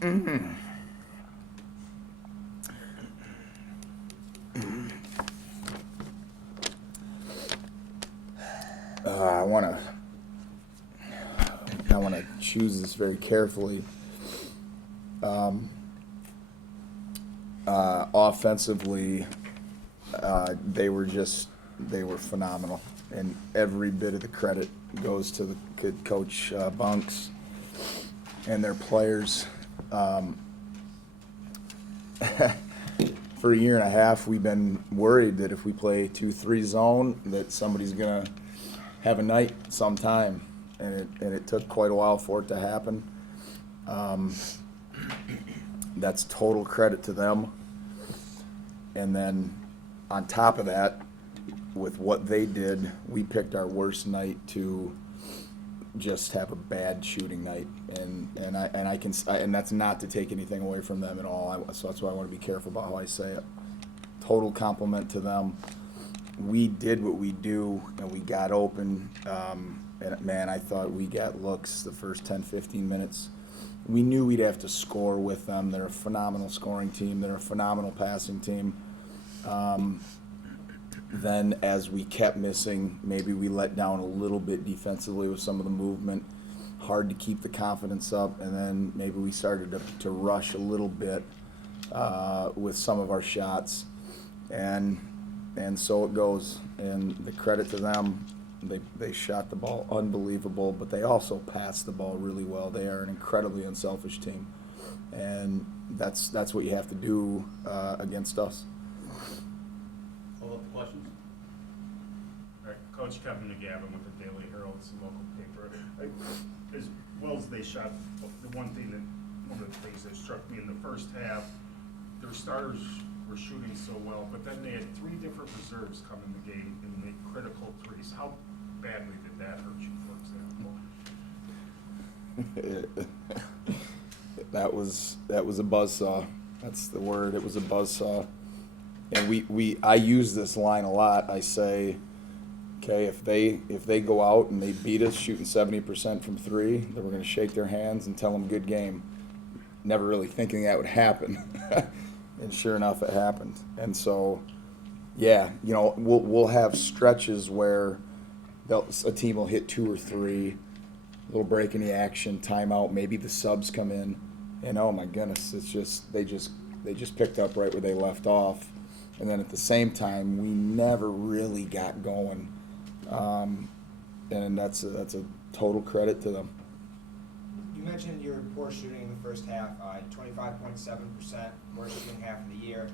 I want to choose this very carefully. Offensively, they were phenomenal, and every bit of the credit goes to the good coach Bunks and their players. For a year and a half, we've been worried that if we play 2-3 zone, that somebody's gonna have a night sometime, and it took quite a while for it to happen. That's total credit to them. And then on top of that, with what they did, we picked our worst night to just have a bad shooting night, and that's not to take anything away from them at all. So that's why I want to be careful about how I say it. Total compliment to them. We did what we do, and we got open. And man, I thought we got looks the first 10-15 minutes. We knew we'd have to score with them. They're a phenomenal scoring team. They're a phenomenal passing team. Then as we kept missing, maybe we let down a little bit defensively with some of the movement. Hard to keep the confidence up, and then maybe we started to rush a little bit with some of our shots. And so it goes. And the credit to them, they shot the ball unbelievable, but they also passed the ball really well. They are an incredibly unselfish team, and that's what you have to do against us. Follow-up questions? All right, Coach Kevin McGavin with the Daily Herald, it's a local paper. As well as they shot, one of the things that struck me in the first half, their starters were shooting so well, but then they had 3 different reserves come in the game and make critical threes. How badly did that hurt you, for example? That was a buzzsaw. That's the word. It was a buzzsaw. And I use this line a lot. I say, okay, if they go out and they beat us shooting 70% from 3, then we're going to shake their hands and tell them good game. Never really thinking that would happen. And sure enough, it happened. And so, yeah, we'll have stretches where a team will hit 2 or 3, a little break in the action, timeout, maybe the subs come in, and oh my goodness, it's just they just picked up right where they left off. And then at the same time, we never really got going, and that's a total credit to them. You mentioned your poor shooting in the first half, 25.7%, worst shooting half of the year.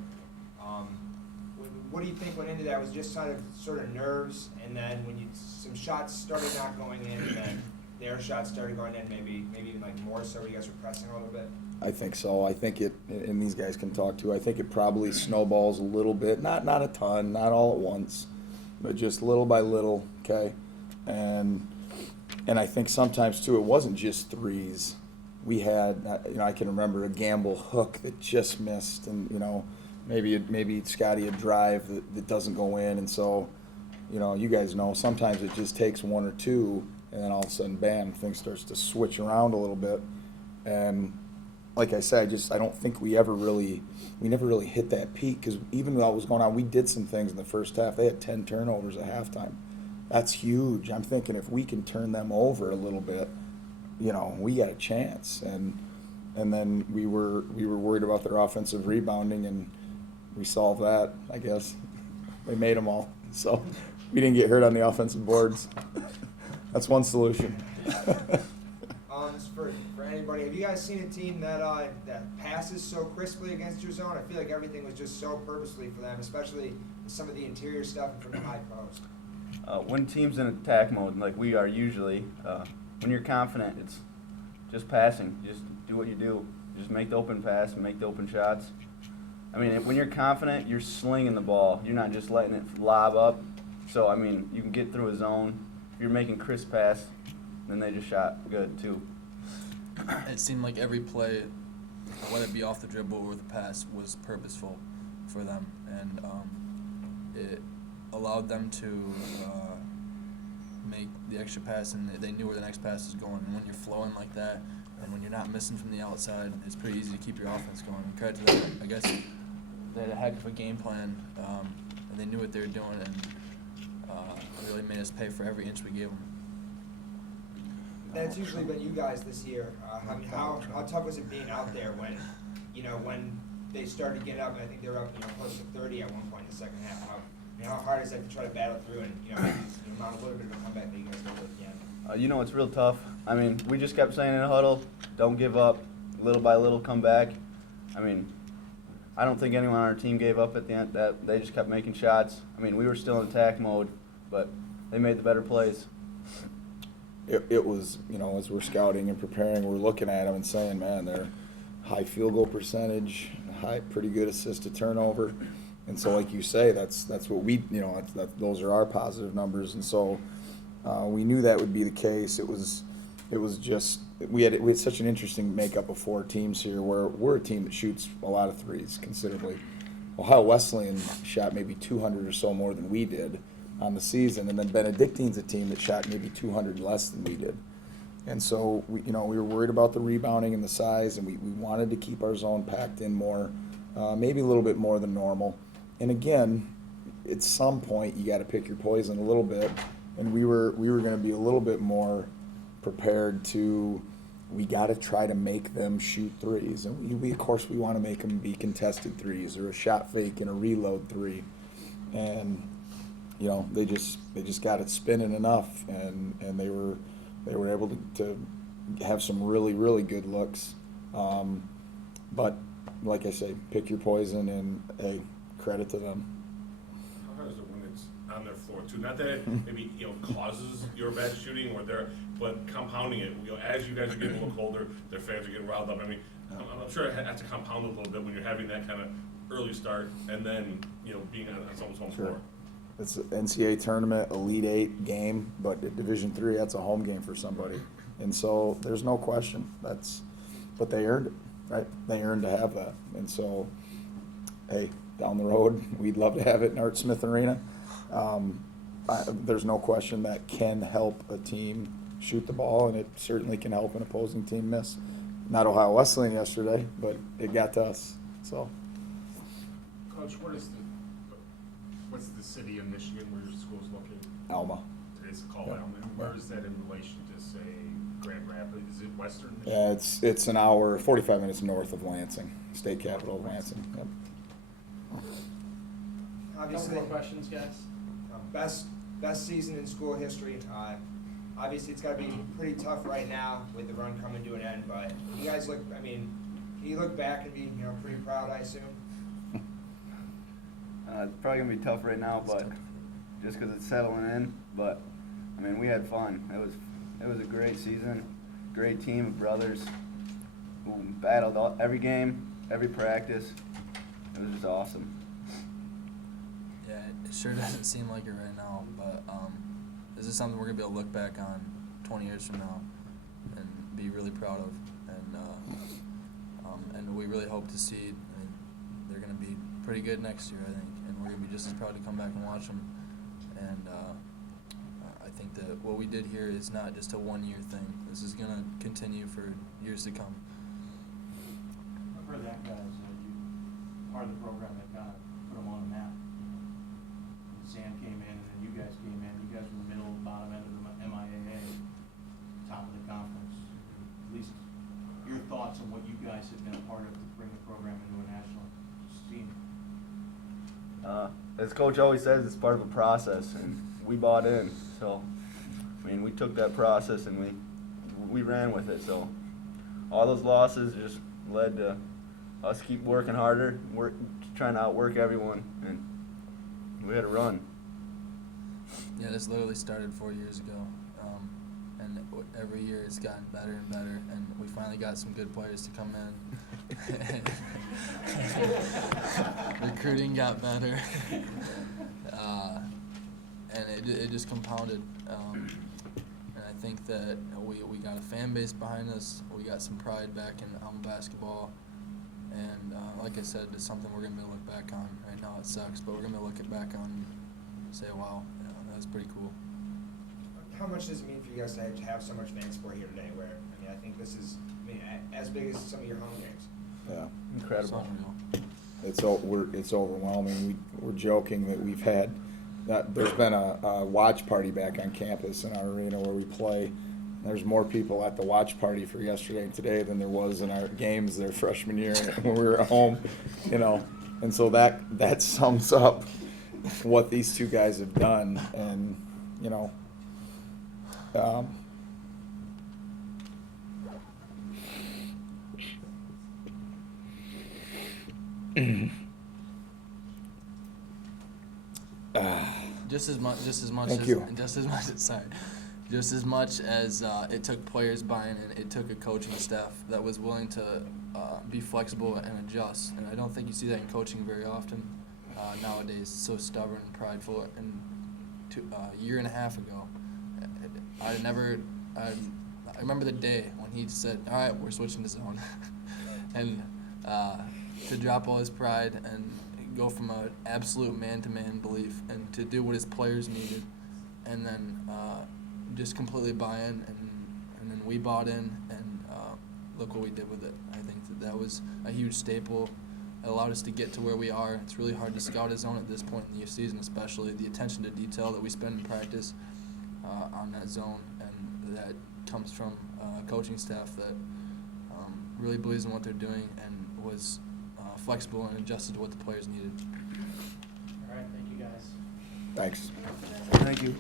What do you think went into that? Was it just sort of nerves, and then when some shots started not going in, and then their shots started going in, maybe even like more so, you guys were pressing a little bit? I think so. I think it, and these guys can talk too, I think it probably snowballs a little bit, not a ton, not all at once, but just little by little, okay? And I think sometimes too, it wasn't just threes. We had, I can remember a gamble hook that just missed, and maybe Scotty a drive that doesn't go in, and so, you guys know, sometimes it just takes 1 or 2, and then all of a sudden, bam, things starts to switch around a little bit. And like I said, I don't think we never really hit that peak, because even while it was going on, we did some things in the first half. They had 10 turnovers at halftime. That's huge. I'm thinking if we can turn them over a little bit, we got a chance. And then we were worried about their offensive rebounding, and we solved that, I guess. We made them all. So we didn't get hurt on the offensive boards. That's one solution. For anybody, have you guys seen a team that passes so crisply against your zone? I feel like everything was just so purposely for them, especially some of the interior stuff and from the high post. When team's in attack mode, like we are usually, when you're confident, it's just passing. Just do what you do. Just make the open pass and make the open shots. I mean, when you're confident, you're slinging the ball. You're not just letting it lob up. So, I mean, you can get through a zone. If you're making crisp pass, then they just shot good, too. It seemed like every play, whether it be off the dribble or the pass, was purposeful for them, and it allowed them to make the extra pass, and they knew where the next pass is going. And when you're flowing like that, And when you're not missing from the outside, it's pretty easy to keep your offense going. And credit to them. I guess they had a heck of a game plan, and they knew what they were doing, and really made us pay for every inch we gave them. That's usually been you guys this year. I mean, how tough was it being out there when, when they started to get up, and I think they were up, close to 30 at one point in the second half. How hard is that to try to battle through and, mount a little bit of a comeback that you guys did at the end? It's real tough. I mean, we just kept saying in a huddle, don't give up, little by little come back. I mean, I don't think anyone on our team gave up at the end. That they just kept making shots. I mean, we were still in attack mode, but they made the better plays. It was, as we're scouting and preparing, we're looking at them and saying, man, they're high field goal percentage, pretty good assist to turnover. And so, like you say, that's what we, those are our positive numbers. And so we knew that would be the case. It was just, we had such an interesting makeup of 4 teams here where we're a team that shoots a lot of threes considerably. Ohio Wesleyan shot maybe 200 or so more than we did on the season, and then Benedictine's a team that shot maybe 200 less than we did. And so we were worried about the rebounding and the size, and we wanted to keep our zone packed in more, maybe a little bit more than normal. And again, at some point you got to pick your poison a little bit, and we were going to be a little bit more prepared to. We got to try to make them shoot threes, and we of course we want to make them be contested threes or a shot fake and a reload three, and they just got it spinning enough, and they were able to have some really, really good looks. But like I say, pick your poison, and hey, credit to them. How hard is it when it's on their floor too? Not that it maybe causes your bad shooting, but compounding it. As you guys are getting a little colder, their fans are getting riled up. I mean, I'm sure it has to compound a little bit when you're having that kind of early start, and then being on someone's home floor. It's an NCAA tournament, Elite Eight game, but at Division III, that's a home game for somebody. And so there's no question. But they earned it, right? They earned to have that. And so, hey, down the road, we'd love to have it in Art Smith Arena. There's no question that can help a team shoot the ball, and it certainly can help an opposing team miss. Not Ohio Wesleyan yesterday, but it got to us. So, Coach, what's the city of Michigan where your school's located? Alma. It's called Yeah. Alma. Where is that in relation to, say, Grand Rapids? Is it western Michigan? Yeah, it's an hour, 45 minutes north of Lansing, state capital of Lansing. Yep. Obviously, Couple more questions, guys. Best season in school history. Obviously, it's got to be pretty tough right now with the run coming to an end. But you guys can you look back and be pretty proud, I assume? It's probably gonna be tough right now, but just because it's settling in. But I mean, we had fun. It was a great season, great team of brothers who battled every game, every practice. It was just awesome. Yeah, it sure doesn't seem like it right now, but this is something we're gonna be able to look back on 20 years from now and be really proud of, and we really hope to see. They're gonna be pretty good next year, I think, and we're gonna be just as proud to come back and watch them. And I think that what we did here is not just a one-year thing. This is gonna continue for years to come. I've heard that, guys. You part of the program that kind of put them on the map. When Sam came in, and then you guys came in. You guys were the middle, bottom end of the MIAA, top of the conference. At least your thoughts on what you guys have been a part of to bring the program into a national scene. As Coach always says, it's part of a process, and we bought in. So, I mean, we took that process and we ran with it. So, all those losses just led to us keep working harder, trying to outwork everyone, and we had a run. Yeah, this literally started 4 years ago, and every year it's gotten better and better, and we finally got some good players to come in. Recruiting got better, and it just compounded. And I think that we got a fan base behind us. We got some pride back in Alma basketball, and like I said, it's something we're gonna be able to look back on. Right now it sucks, but we're gonna look it back on and say, wow, that was pretty cool. How much does it mean for you guys to have so much fan support here today? I think this is, mean, as big as some of your home games. Yeah. It's Incredible. unreal. It's overwhelming. We're joking that we've had there's been a watch party back on campus in our arena where we play. There's more people at the watch party for yesterday and today than there was in our games their freshman year when we were at home, you know. And so that sums up what these two guys have done, and you know. Just as much Thank as you. just as much as it took players buying in, it took a coaching staff that was willing to be flexible and adjust. And I don't think you see that in coaching very often nowadays. So stubborn and prideful. And a year and a half ago, I remember the day when he said, "All right, we're switching to zone," and to drop all his pride and go from an absolute man-to-man belief and to do what his players needed, and then just completely buy in, and then we bought in, and look what we did with it. I think that was a huge staple. It allowed us to get to where we are. It's really hard to scout a zone at this point in the season, especially the attention to detail that we spend in practice on that zone, and that comes from a coaching staff that really believes in what they're doing and was flexible and adjusted to what the players needed. All right, thank you guys. Thanks. Thank you.